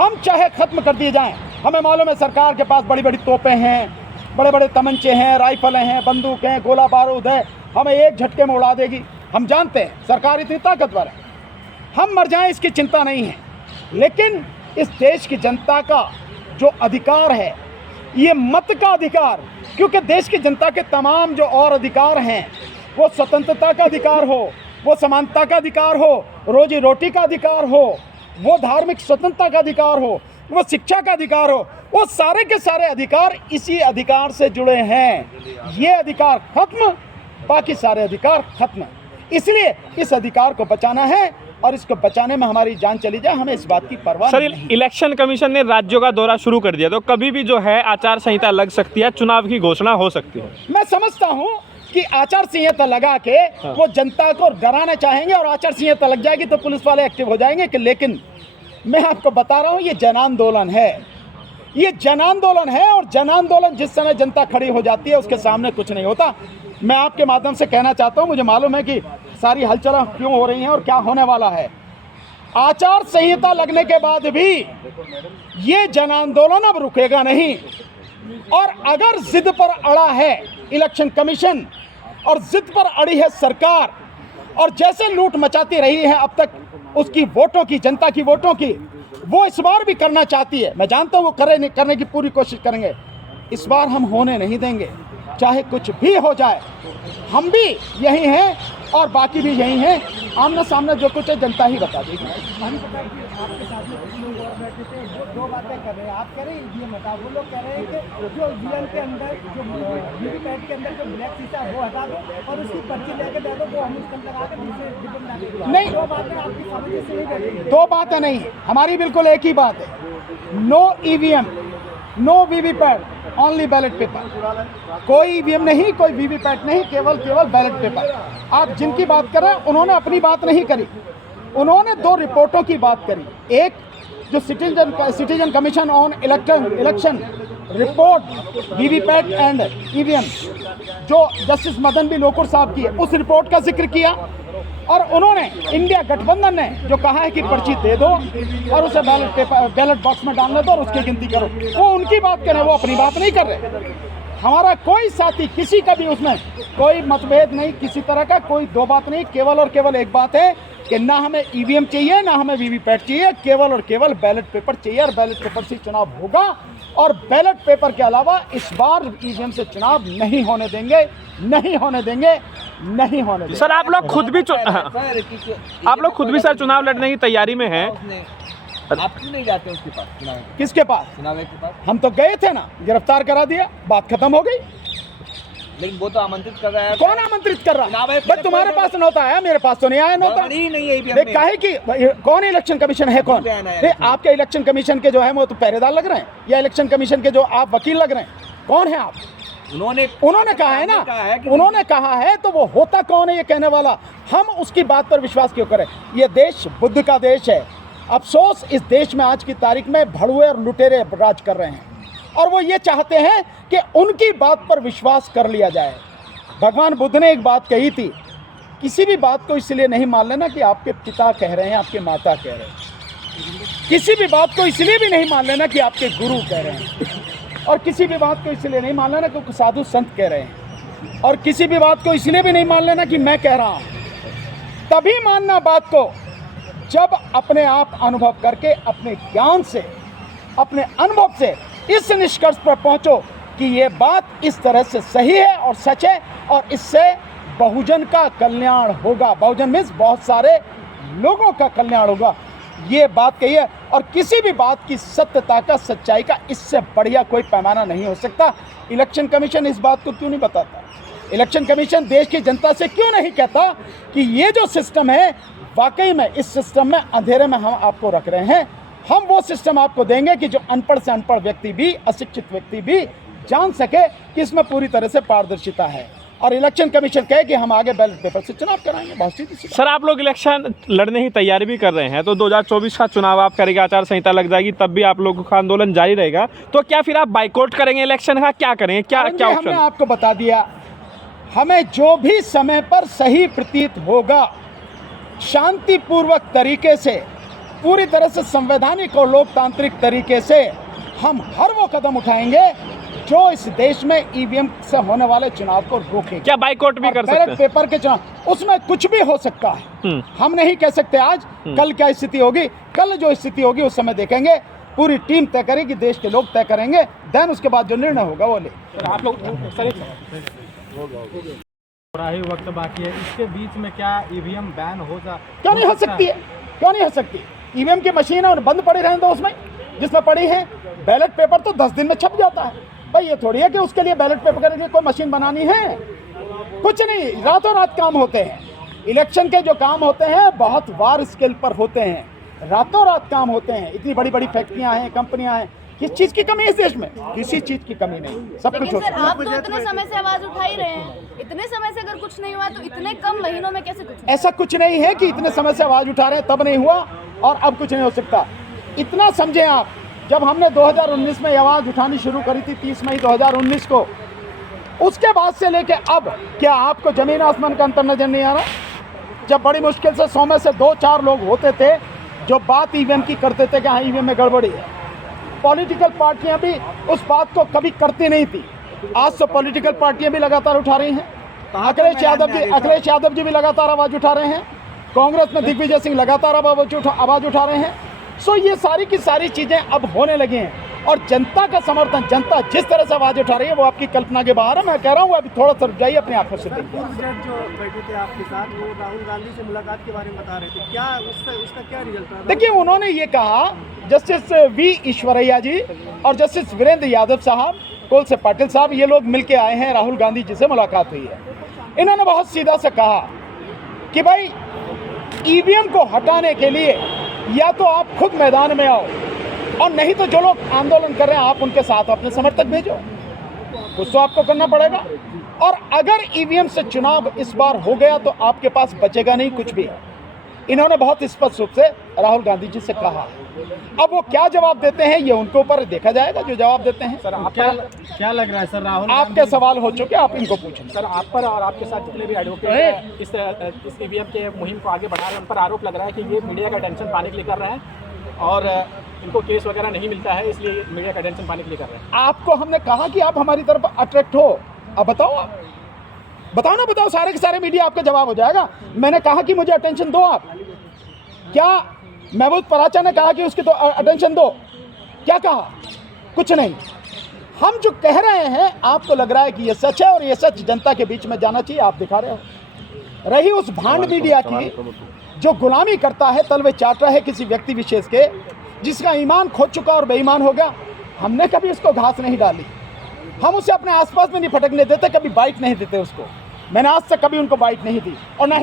हम चाहे ख़त्म कर दिए जाएं, हमें मालूम है सरकार के पास बड़ी बड़ी तोपें हैं, बड़े बड़े तमंचे हैं, राइफलें हैं, बंदूक हैं, गोला बारूद है, हमें एक झटके में उड़ा देगी। हम जानते हैं सरकार इतनी ताकतवर है, हम मर जाएं इसकी चिंता नहीं है। लेकिन इस देश की जनता का जो अधिकार है, ये मत का अधिकार, क्योंकि देश की जनता के तमाम जो और अधिकार हैं, वो स्वतंत्रता का अधिकार हो, वो समानता का अधिकार हो, रोजी रोटी का अधिकार हो, वो धार्मिक स्वतंत्रता का अधिकार हो, वो शिक्षा का अधिकार हो, वो सारे के सारे अधिकार इसी अधिकार से जुड़े हैं। ये अधिकार खत्म, बाकी सारे अधिकार खत्म। इसलिए इस अधिकार को बचाना है और इसको बचाने में हमारी जान चली जाए, हमें इस बात की परवाह नहीं। सर, इलेक्शन कमीशन ने राज्यों का दौरा शुरू कर दिया, तो कभी भी जो है आचार संहिता लग सकती है, चुनाव की घोषणा हो सकती है। मैं समझता हूं कि आचार संहिता लगा के वो जनता को डराना चाहेंगे और आचार संहिता लग जाएगी तो पुलिस वाले एक्टिव हो जाएंगे कि, लेकिन मैं आपको बता रहा हूं ये जन आंदोलन है, ये जन आंदोलन है। और जन आंदोलन जिस समय जनता खड़ी हो जाती है उसके सामने कुछ नहीं होता। मैं आपके माध्यम से कहना चाहता हूं, मुझे मालूम है कि सारी हलचल क्यों हो रही हैं और क्या होने वाला है। आचार संहिता लगने के बाद भी ये जन आंदोलन अब रुकेगा नहीं। और अगर जिद पर अड़ा है इलेक्शन कमीशन और जिद पर अड़ी है सरकार, और जैसे लूट मचाती रही है अब तक उसकी वोटों की, जनता की वोटों की, वो इस बार भी करना चाहती है। मैं जानता हूं वो करने की पूरी कोशिश करेंगे। इस बार हम होने नहीं देंगे, चाहे कुछ भी हो जाए। हम भी यही हैं और बाकी भी यही हैं। आमने सामने जो कुछ है जनता ही बता देगी। आपके साथ में लोग और बैठे थे, दो बातें कर रहे हैं। आप कह रहे हैं ईवीएम हटा, वो लोग कह रहे हैं कि जो ईवीएम के अंदर, जो वीवीपैट के अंदर जो ब्लैक शीशा वो हटा दो और उसकी पर्ची लेके दे दो, वो हम उसको लगा के दूसरे डिब्बे में डाल देंगे। नहीं, दो बातें आपकी समझ से नहीं बैठी। दो बातें नहीं, हमारी बिल्कुल एक ही बात है। No EVM, no VVPAT, only ballot paper. कोई ईवीएम नहीं, कोई वीवीपैट नहीं, केवल बैलेट पेपर। आप जिनकी बात कर रहे हैं उन्होंने अपनी बात नहीं करी, उन्होंने दो रिपोर्टों की बात करी। एक जो citizen commission on election report VVPAT and EVM जो जस्टिस मदन बी लोकुर साहब की है, उस रिपोर्ट का जिक्र किया। और उन्होंने इंडिया गठबंधन ने जो कहा है कि पर्ची दे दो और उसे बैलेट बॉक्स में डालने दो और उसकी गिनती करो, वो उनकी बात करें, वो अपनी बात नहीं कर रहे। हमारा कोई साथी, किसी का भी उसमें कोई मतभेद नहीं, किसी तरह का कोई दो बात नहीं। केवल और केवल एक बात है कि ना हमें ईवीएम चाहिए, ना हमें वीवीपैट चाहिए, केवल और केवल बैलेट पेपर चाहिए। और बैलेट पेपर से चुनाव होगा और बैलेट पेपर के अलावा इस बार ईवीएम से चुनाव नहीं होने देंगे, नहीं होने देंगे, नहीं होने देंगे। सर, आप लोग खुद भी सर चुनाव लड़ने की तैयारी में हैं। आप क्यों नहीं जाते उसके पास? किसके पास? चुनाव के पास हम तो गए थे ना, गिरफ्तार करा दिया, बात खत्म हो गई। लेकिन वो तो आमंत्रित कर रहा है। कौन आमंत्रित कर रहा है? बस तुम्हारे पास नोटा आया, मेरे पास तो नहीं आया नोटा। नहीं काहे की कौन इलेक्शन कमीशन है? कौन? आपके इलेक्शन कमीशन के जो है वो तो पहरेदार लग रहे हैं, या इलेक्शन कमीशन के जो आप वकील लग रहे हैं? कौन है आप? उन्होंने कहा है ना, उन्होंने कहा है, तो वो होता कौन है ये कहने वाला? हम उसकी बात पर विश्वास क्यों करें? ये देश बुद्ध का देश है। अफसोस इस देश में आज की तारीख में भड़ुए और लुटेरे राज कर रहे हैं और वो ये चाहते हैं कि उनकी बात पर विश्वास कर लिया जाए। भगवान बुद्ध ने एक बात कही थी, किसी भी बात को इसलिए नहीं मान लेना कि आपके पिता कह रहे हैं, आपके माता कह रहे हैं। किसी भी बात को इसलिए भी नहीं मान लेना कि आपके गुरु कह रहे हैं, और किसी भी बात को इसलिए नहीं मान लेना क्योंकि साधु संत कह रहे हैं, और किसी भी बात को इसलिए भी नहीं मान लेना कि मैं कह रहा हूँ। तभी मानना बात को जब अपने आप अनुभव करके, अपने ज्ञान से, अपने अनुभव से इस निष्कर्ष पर पहुंचो कि ये बात इस तरह से सही है और सच है और इससे बहुजन का कल्याण होगा। बहुजन मीन्स बहुत सारे लोगों का कल्याण होगा, ये बात कही है। और किसी भी बात की सत्यता का, सच्चाई का इससे बढ़िया कोई पैमाना नहीं हो सकता। इलेक्शन कमीशन इस बात को क्यों नहीं बताता? इलेक्शन कमीशन देश की जनता से क्यों नहीं कहता कि ये जो सिस्टम है, वाकई में इस सिस्टम में अंधेरे में हम आपको रख रहे हैं। हम वो सिस्टम आपको देंगे कि जो अनपढ़ से अनपढ़ व्यक्ति भी, अशिक्षित व्यक्ति भी जान सके कि इसमें पूरी तरह से पारदर्शिता है। और इलेक्शन कमीशन कहे कि हम आगे बैलेट पेपर से चुनाव कराएंगे, बहुत सीधी सी बात। सर, आप लोग इलेक्शन लड़ने की तैयारी भी कर रहे हैं, तो 2024 का चुनाव आप करेंगे, आचार संहिता लग जाएगी, तब भी आप लोगों का आंदोलन जारी रहेगा। तो क्या फिर आप बाइकआउट करेंगे इलेक्शन का? क्या करेंगे? क्या ऑप्शन? हमने आपको बता दिया, हमें जो भी समय पर सही प्रतीत होगा, शांतिपूर्वक तरीके से पूरी तरह से संवैधानिक और लोकतांत्रिक तरीके से हम हर वो कदम उठाएंगे जो इस देश में ईवीएम से होने वाले चुनाव को रोकेंगे। क्या बाइकआउट भी कर सकते बैलेट हैं? पेपर के चुनाव, उसमें कुछ भी हो सकता है। हम नहीं कह सकते आज, कल क्या स्थिति होगी, कल जो स्थिति होगी उस समय देखेंगे। पूरी टीम तय करेगी, देश के लोग तय करेंगे, देन उसके बाद जो निर्णय होगा वो ले। आप लोग थोड़ा ही वक्त बाकी है, इसके बीच में क्या ईवीएम बैन हो जा क्यों नहीं हो सकती है? क्यों नहीं हो सकती? ईवीएम की मशीन है और बंद पड़ी रहने दो उसमें, जिसमें पड़ी है। बैलेट पेपर तो 10 दिन में छप जाता है भाई। ये थोड़ी है कि उसके लिए बैलेट पेपर के लिए कोई मशीन बनानी है। कुछ नहीं, रातों रात काम होते हैं। इलेक्शन के जो काम होते हैं बहुत वार स्केल पर होते हैं, रातों रात काम होते हैं। इतनी बड़ी बड़ी फैक्ट्रियां हैं, कंपनियां हैं, किस चीज़ की कमी है इस देश में? किसी चीज़ की कमी नहीं, सब कुछ हो सर, सकता है। आप तो इतने समय से आवाज उठा ही रहे हैं। इतने समय से अगर कुछ नहीं हुआ तो इतने कम महीनों में कैसे कुछ? ऐसा कुछ नहीं है कि इतने समय से आवाज़ उठा रहे हैं तब नहीं हुआ और अब कुछ नहीं हो सकता। इतना समझें आप, जब हमने 2019 में आवाज़ उठानी शुरू करी थी 30 मई 2019 को, उसके बाद से लेके अब क्या आपको ज़मीन आसमान का अंतर नजर नहीं आ रहा? जब बड़ी मुश्किल से 100 में से 2-4 लोग होते थे जो बात ईवीएम की करते थे कि हाँ ईवीएम में गड़बड़ी है। पॉलिटिकल पार्टियां भी उस बात को कभी करती नहीं थी। आज तो पॉलिटिकल पार्टियां भी लगातार उठा रही हैं। अखिलेश यादव जी भी लगातार आवाज़ उठा रहे हैं। कांग्रेस में दिग्विजय सिंह लगातार आवाज़ उठा रहे हैं। सो ये सारी की सारी चीज़ें अब होने लगी हैं और जनता का समर्थन, जनता जिस तरह से आवाज़ उठा रही है वो आपकी कल्पना के बाहर है। मैं कह रहा हूँ अभी थोड़ा सा रुक जाइए, अपनी आंखों से देखिए। जज जो बैठे थे आपके साथ, वो राहुल गांधी से मुलाकात के बारे में बता रहे थे, क्या उसका क्या रिजल्ट रहा? देखिए, उन्होंने ये कहा, जस्टिस वी ईश्वरैया जी और जस्टिस वीरेंद्र यादव साहब, कोल से पाटिल साहब, ये लोग मिलके आए हैं, राहुल गांधी जी से मुलाकात हुई है। इन्होंने बहुत सीधा से कहा कि भाई ईवीएम को हटाने के लिए या तो आप खुद मैदान में आओ और नहीं तो जो लोग आंदोलन कर रहे हैं आप उनके साथ अपने समर्थक भेजो। कुछ तो आपको करना पड़ेगा। और अगर ईवीएम से चुनाव इस बार हो गया तो आपके पास बचेगा नहीं कुछ भी। इन्होंने बहुत स्पष्ट रूप से राहुल गांधी जी से कहा। अब वो क्या जवाब देते हैं ये उनके ऊपर देखा जाएगा, जो जवाब देते हैं। सर आप क्या लग रहा है सर? राहुल आपके सवाल हो चुके, आप इनको पूछें। सर, आप पर और आपके साथ जितने भी एडवोकेट इस ईवीएम के मुहिम को आगे बढ़ा रहे हैं, उन पर आरोप लग रहा है कि ये मीडिया का अटेंशन पाने के लिए कर रहे हैं और इनको केस वगैरह नहीं मिलता है, इसलिए मीडिया का अटेंशन पाने के लिए कर रहे हैं। आपको हमने कहा कि आप हमारी तरफ अट्रैक्ट हो। अब बताओ, आप बताओ ना, बताओ। सारे के सारे मीडिया आपका जवाब हो जाएगा। मैंने कहा कि मुझे अटेंशन दो। आप क्या महमूद पराचा ने कहा कि उसकी तो अटेंशन दो? क्या कहा? कुछ नहीं। हम जो कह रहे हैं आपको लग रहा है कि ये सच है और ये सच जनता के बीच में जाना चाहिए, आप दिखा रहे हो। रही उस भांड मीडिया की जो गुलामी करता है, तलवे चाट रहा है किसी व्यक्ति विशेष के, जिसका ईमान खो चुका और बेईमान हो गया। हमने कभी उसको घास नहीं डाली, हम उसे अपने आसपास में नहीं फटकने देते, कभी बाइट नहीं देते उसको। मैंने आज तक कभी उनको बाइट नहीं दी और ना